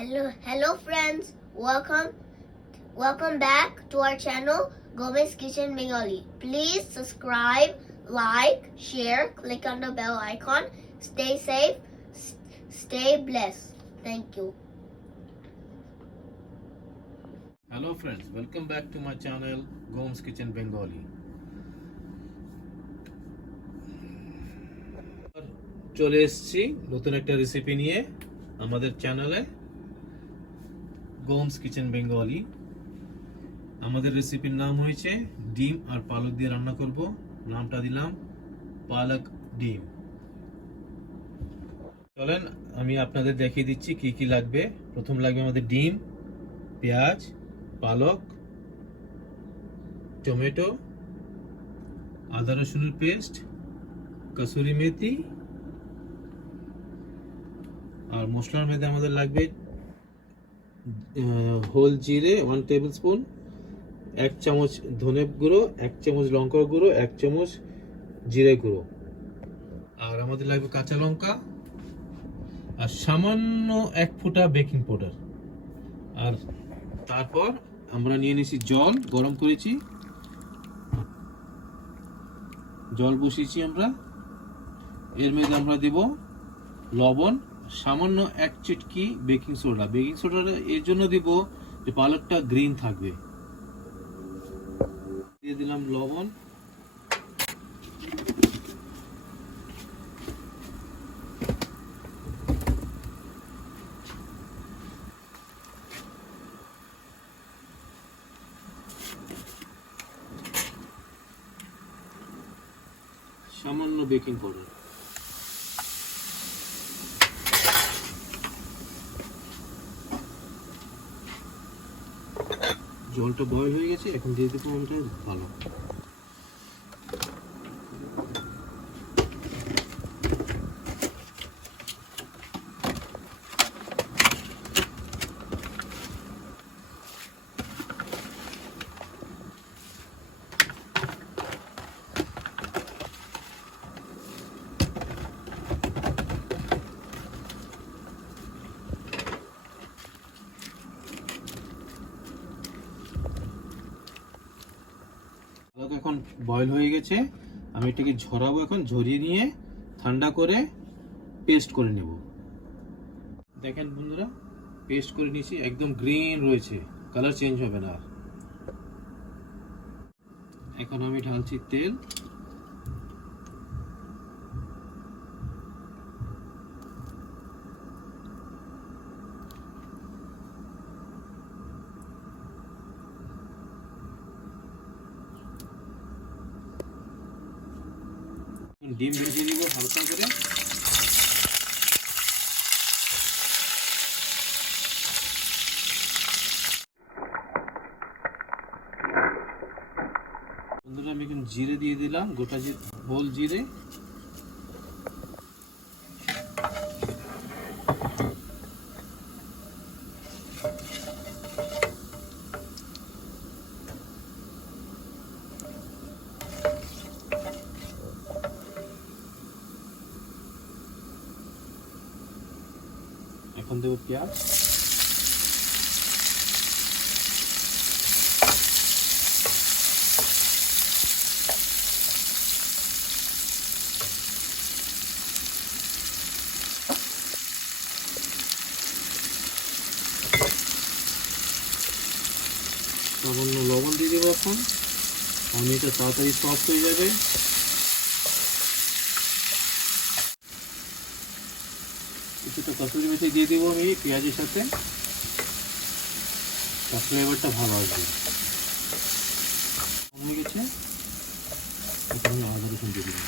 Hello friends. Welcome back to our channel, Gomez Kitchen Bengali. Please subscribe, like, share, click on the bell icon. Stay safe, stay blessed. Thank you. Hello friends, welcome back to my channel, Gomez Kitchen Bengali. চলে এসেছি নতুন একটা রেসিপি নিয়ে আমাদের চ্যানেলে Gomes kitchen Bengali. আমাদের রেসিপির নাম হয়েছে ডিম আর পালক দিয়ে রান্না করব। নামটা দিলাম পালক ডিম। চলেন আমি আপনাদের দেখিয়ে দিচ্ছি কি কি লাগবে। প্রথম লাগবে আমাদের ডিম, পেঁয়াজ, পালক, টমেটো, আদা রসুনের পেস্ট, কসুরি মেথি, আর মশলার মধ্যে আমাদের লাগবে হোল জিরে 1 টেবিল স্পুন, 1 চামচ ধনে গুঁড়ো, 1 চামচ লঙ্কা গুঁড়ো, 1 চামচ জিরে গুঁড়ো, আর আমাদের লাগবে কাঁচা লঙ্কা, আর সামান্য 1 ফোঁটা বেকিং পাউডার। আর তারপর আমরা নিয়ে নিয়েছি জল, গরম করেছি, জল বসিয়েছি আমরা। এর মধ্যে আমরা দেব লবণ, সামান্য 1 চিটকি বেকিং সোডা। বেকিং সোডাটা এর জন্য দিব যে পালকটা গ্রিন থাকবে। দিয়ে দিলাম লবণ, সামান্য বেকিং পাউডার। জলটা বয়েল হয়ে গেছে, এখন দিয়ে দেবো আমরা ভালো। এখন বয়েল হয়ে গেছে, আমি এটাকে ঝরাবো। এখন ঝরিয়ে নিয়ে ঠান্ডা করে পেস্ট করে নেব। দেখেন বন্ধুরা, পেস্ট করে নিয়েছি, একদম গ্রিন রয়েছে, কালার চেঞ্জ হবে না। এখন আমি ঢালছি তেল। ডিম ভেজে নিব হালকা করে। বন্ধুরা আমি এখন জিরে দিয়ে দিলাম, গোটা জিরে, হোল জিরে। এখন দেবো পেঁয়াজ, সামান্য লবণ দিয়ে দেবো। এখন আমি এটা তাড়াতাড়ি সফট হয়ে যাবে। কিছুটা কসুরি মেথি দিয়ে দেবো আমি পেঁয়াজের সাথে, ফ্লেভারটা ভালো আসবে। হয়ে গেছে, এখন আমি আদা রসুন দিয়ে দেবো।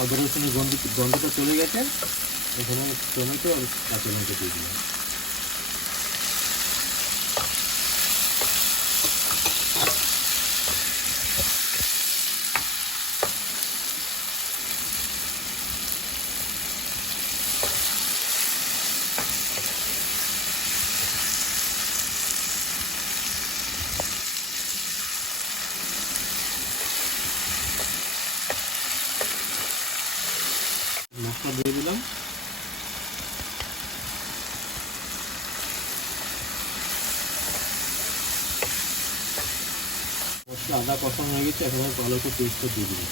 আদা রসুনের গন্ধটা চলে গেছে, এখানে টমেটো আর কাঁচা লঙ্কা দিয়ে দিলাম। মশলা দিয়ে দিলাম। মশলা আদা কষানো হয়ে গেছে, এখন আমি পালকের পেস্টটা দিয়ে দিলাম।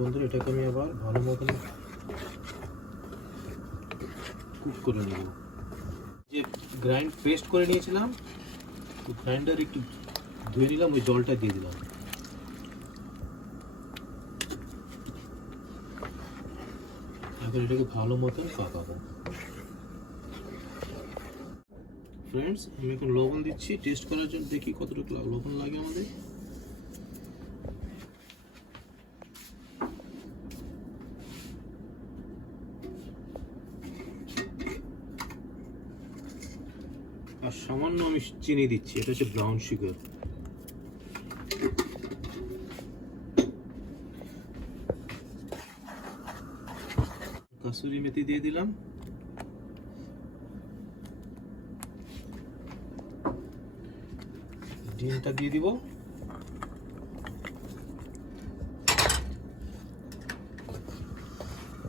বন্ধুরা এটাকে আমি আবার ভালো মতন কুক করে নেব। যে পেস্ট করে নিয়েছিলাম, গ্রাইন্ডার একটু ধুয়ে নিলাম, ওই জলটা দিয়ে দিলাম। এখন এটাকে ভালো মতন পাকাবো। ফ্রেন্ডস, আমি এখন লবণ দিচ্ছি টেস্ট করার জন্য, দেখি কতটুকু লবণ লাগে আমাদের। আর সামান্য আমি চিনি দিচ্ছি, এটা হচ্ছে ব্রাউন সুগার। কাসুরি মেথি দিয়ে দিলাম। ডিমটা দিয়ে দিব।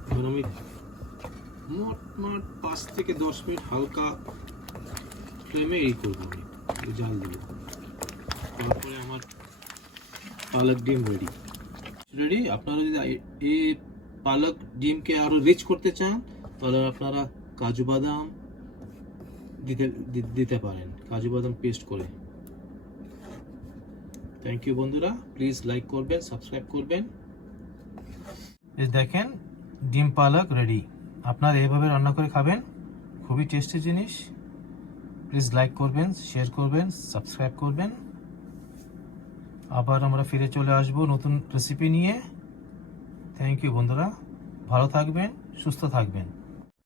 এখন আমি মোট 5 থেকে 10 মিনিট হালকা ফ্লেমে করবো, আমি জাল দিব। তারপরে আমার পালক ডিম রেডি। আপনারা যদি এই পালক ডিমকে আরো রিচ করতে চান, তাহলে আপনারা কাজু বাদাম দিতে পারেন, কাজু বাদাম পেস্ট করে। থ্যাংক ইউ বন্ধুরা, প্লিজ লাইক করবেন, সাবস্ক্রাইব করবেন। এই দেখেন ডিম পালক রেডি। আপনারা এইভাবে রান্না করে খাবেন, খুবই টেস্টি জিনিস। প্লিজ লাইক করবেন, শেয়ার করবেন, সাবস্ক্রাইব করবেন। আবার আমরা ফিরে চলে আসব নতুন রেসিপি নিয়ে। থ্যাংক ইউ বন্ধুরা, ভালো থাকবেন, সুস্থ থাকবেন।